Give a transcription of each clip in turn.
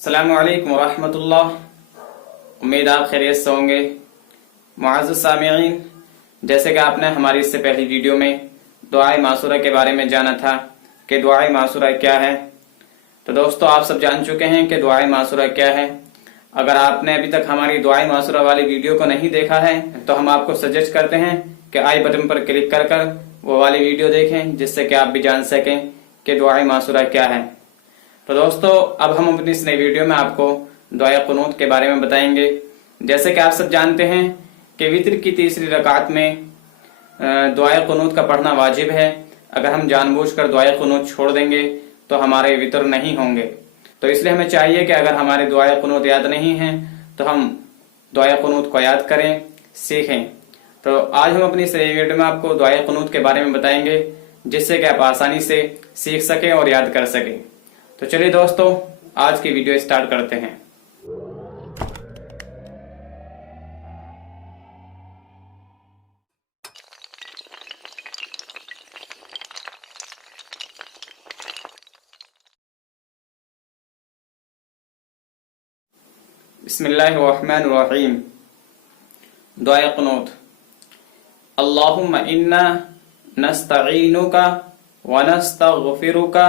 अस्सलामु अलैकुम वरहमतुल्लाह। उम्मीद आप खैरियत से होंगे। मुअज़्ज़ज़ सामिईन, जैसे कि आपने हमारी इससे पहली वीडियो में दुआए मासूरा के बारे में जाना था कि दुआए मासूरा क्या है, तो दोस्तों आप सब जान चुके हैं कि दुआए मासूरा क्या है। अगर आपने अभी तक हमारी दुआए मासूरा वाली वीडियो को नहीं देखा है तो हम आपको सजेस्ट करते हैं कि आई बटन पर क्लिक कर कर वो वाली वीडियो देखें, जिससे कि आप भी जान सकें कि दुआए मासूरा क्या है। तो दोस्तों अब हम अपनी इस नई वीडियो में आपको दुआए कुनूत के बारे में बताएंगे। जैसे कि आप सब जानते हैं कि वितर की तीसरी रकात में दुआए कुनूत का पढ़ना वाजिब है। अगर हम जानबूझकर दुआए कुनूत छोड़ देंगे तो हमारे वितर नहीं होंगे। तो इसलिए हमें चाहिए कि अगर हमारे दुआए कुनूत याद नहीं है तो हम दुआए कुनूत को याद करें, सीखें। तो आज हम अपनी इस वीडियो में आपको दुआए कुनूत के बारे में बताएंगे, जिससे कि आप आसानी से सीख सकें और याद कर सकें। तो चलिए दोस्तों आज की वीडियो स्टार्ट करते हैं। बिस्मिल्लाहिर्रहमानिर्रहीम। दुआए कुनूत। अल्लाहुम्मा इन्ना नस्तईनुका व नस्तगफिरुका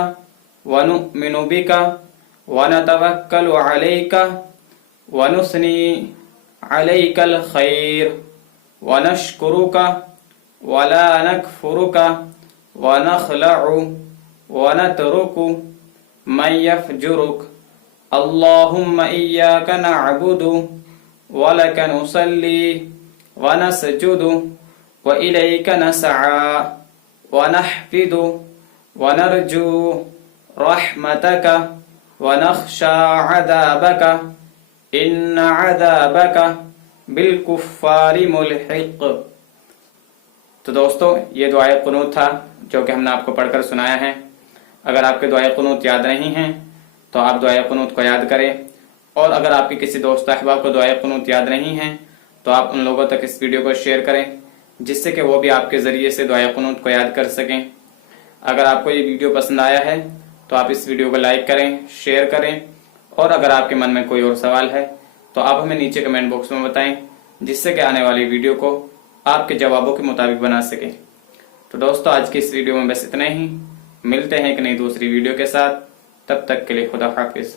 व नुमिनु बिका व नतवक्कलु अलैका व नुस्नी अलैकल खैर व नशकुरुका व ला नकफुरुका व नखलउ व नतरुकु मन यफजुरुक। अल्लाहुम्मा इय्याका नअबुदु व लका नुसल्ली व नसजुदु व इलैका नसआ व नहफिदु व नरजू रहमतका व नख्शा अज़ाबका इन्न अज़ाबका बिलकुफ्फारि मुल्हिक। तो दोस्तों ये दुआए कुनूत था जो कि हमने आपको पढ़कर सुनाया है। अगर आपके दुआए कुनूत याद नहीं हैं तो आप दुआए कुनूत को याद करें, और अगर आपके किसी दोस्त अहबाब को दुआए कुनूत याद नहीं है तो आप उन लोगों तक इस वीडियो को शेयर करें, जिससे कि वो भी आपके ज़रिए से दुआए कुनूत को याद कर सकें। अगर आपको ये वीडियो पसंद आया है तो आप इस वीडियो को लाइक करें, शेयर करें, और अगर आपके मन में कोई और सवाल है तो आप हमें नीचे कमेंट बॉक्स में बताएं, जिससे कि आने वाली वीडियो को आपके जवाबों के मुताबिक बना सकें। तो दोस्तों आज की इस वीडियो में बस इतना ही। मिलते हैं एक नई दूसरी वीडियो के साथ, तब तक के लिए खुदा हाफिज।